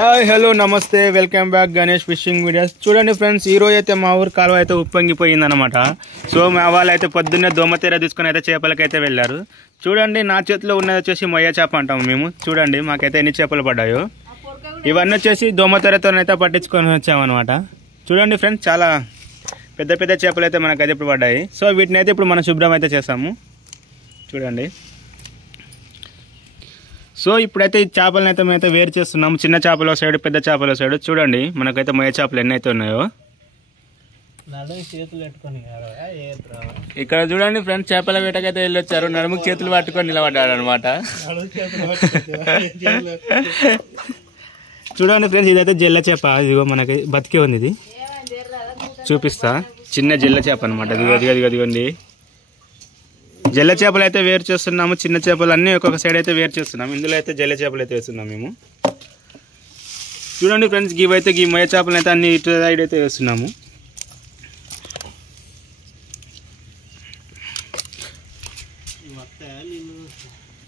Hi hello నమస్తే welcome back Ganesh fishing videos. చూడండి friends, ఈ రోజు అయితే మా ఊరు కాలువ అయితే ఉప్పొంగిపోయిందనమాట. సో మా వాళ్ళు అయితే పొద్దున్నే దోమతెర తీసుకుని అయితే చేపలకైతే వెళ్ళారు. చూడండి, నా చేతిలో ఉన్నది వచ్చేసి మొయ్య చేప అంటాము మేము. చూడండి మాకైతే ఎన్ని చేపలు పడ్డాయో. ఇవన్నీ వచ్చేసి దోమతెరతోనైతే పట్టించుకొని వచ్చామన్నమాట. చూడండి ఫ్రెండ్స్, చాలా పెద్ద పెద్ద చేపలు అయితే మనకైతే ఇప్పుడు పడ్డాయి. సో వీటిని అయితే ఇప్పుడు మనం శుభ్రం అయితే చేస్తాము. చూడండి, సో ఇప్పుడైతే ఈ చేపలను అయితే మేమైతే వేరు చేస్తున్నాము. చిన్న చేపల సైడ్, పెద్ద చేపల సైడ్. చూడండి మనకైతే మొయ్య చేపలు ఎన్ని అయితే ఉన్నాయో ఇక్కడ. చూడండి ఫ్రెండ్స్, చేపల వేటకైతే వెళ్ళొచ్చారు. నడుముకు చేతులు పట్టుకొని నిలబడ్డాడు అనమాట. చూడండి ఫ్రెండ్స్, ఇదైతే జల్ల చేప. ఇదిగో మనకి బతికే ఉంది. ఇది చూపిస్తా. చిన్న జల్ల చేప అనమాట. ఇదిగోండి, జల్ల చేపలు అయితే వేరు చేస్తున్నాము. చిన్న చేపలు అన్నీ ఒక్కొక్క సైడ్ అయితే వేరు చేస్తున్నాము. ఇందులో అయితే జల్ల చేపలు అయితే వేస్తున్నాం మేము. చూడండి ఫ్రెండ్స్, ఇవైతే ఈ మొయ్య చేపలు అయితే అన్ని ఇటు సైడ్ అయితే వేస్తున్నాము.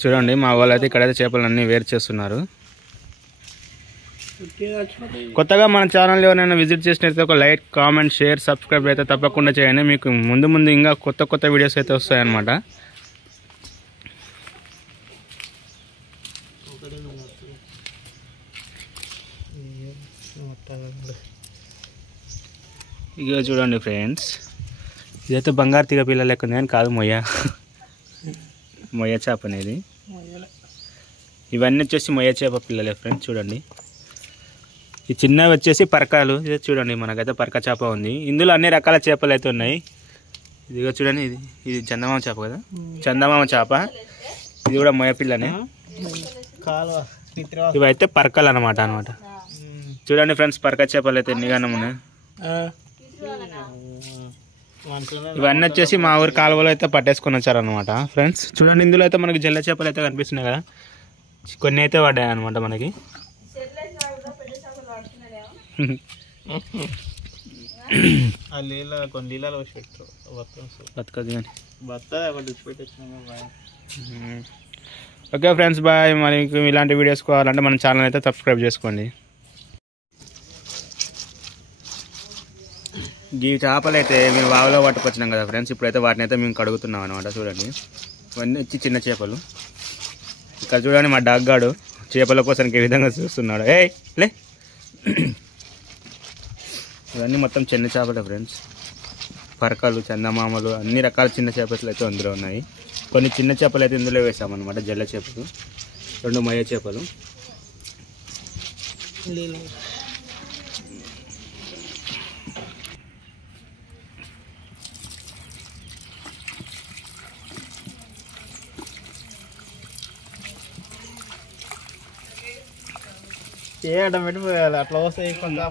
చూడండి, మా వాళ్ళు అయితే ఇక్కడైతే చేపలు అన్నీ వేరు చేస్తున్నారు. కొత్తగా మన ఛానల్ ఎవరైనా విజిట్ చేసినట్లయితే ఒక లైక్, కామెంట్, షేర్, సబ్స్క్రైబ్ అయితే తప్పకుండా చేయండి. మీకు ముందు ఇంకా కొత్త వీడియోస్ అయితే వస్తాయన్నమాట. ఇక చూడండి ఫ్రెండ్స్, ఇదైతే బంగారు తీగ పిల్ల లెక్క ఉంది కానీ కాదు, మొయ్య చేప అనేది. ఇవన్నీ వచ్చేసి మొయ్య చేప పిల్లలే ఫ్రెండ్స్. చూడండి, ఈ చిన్నవి వచ్చేసి పరకాలు. ఇది చూడండి, మనకైతే పరక చేప ఉంది. ఇందులో అన్ని రకాల చేపలు అయితే ఉన్నాయి. ఇదిగో చూడండి, ఇది చందమామ చేప కదా, చందమామ చేప. ఇది కూడా మొయ్య పిల్లనే. ఇవైతే పరకలు అనమాట. చూడండి ఫ్రెండ్స్, పరక చేపలు అయితే ఎన్నిగానే ఉన్నాయి. ఇవన్నీ వచ్చేసి మా ఊరు కాలువలో అయితే పట్టేసుకొని వచ్చారనమాట ఫ్రెండ్స్. చూడండి, ఇందులో అయితే మనకి జల్ల చేపలు అయితే కనిపిస్తున్నాయి కదా, కొన్ని అయితే పడ్డాయి అనమాట మనకి. Okay friends, bye. మరి ఇలాంటి వీడియోస్ కావాలంటే మన ఛానల్ అయితే సబ్స్క్రైబ్ చేసుకోండి. ఈ చేపలు అయితే మేము వాగులో పట్టుకొచ్చినాం కదా ఫ్రెండ్స్. ఇప్పుడైతే వాటిని అయితే మేము కడుగుతున్నాం అనమాట. చూడండి, ఇవన్నీ వచ్చి చిన్న చేపలు. ఇక్కడ చూడండి, మా డాగ్గాడు చేపల కోసం ఏ విధంగా చూస్తున్నాడు. లే, ఇవన్నీ మొత్తం చిన్న చేపలే ఫ్రెండ్స్. పరకలు, చందమామలు, అన్ని రకాల చిన్న చేపలు అయితే అందులో ఉన్నాయి. కొన్ని చిన్న చేపలు అయితే ఇందులో వేసామన్నమాట. జల్ల చేపలు, 2 మొయ్య చేపలు. చేయడం పెట్టిపోయాలి, అట్లా వస్తాయి. కొంచెం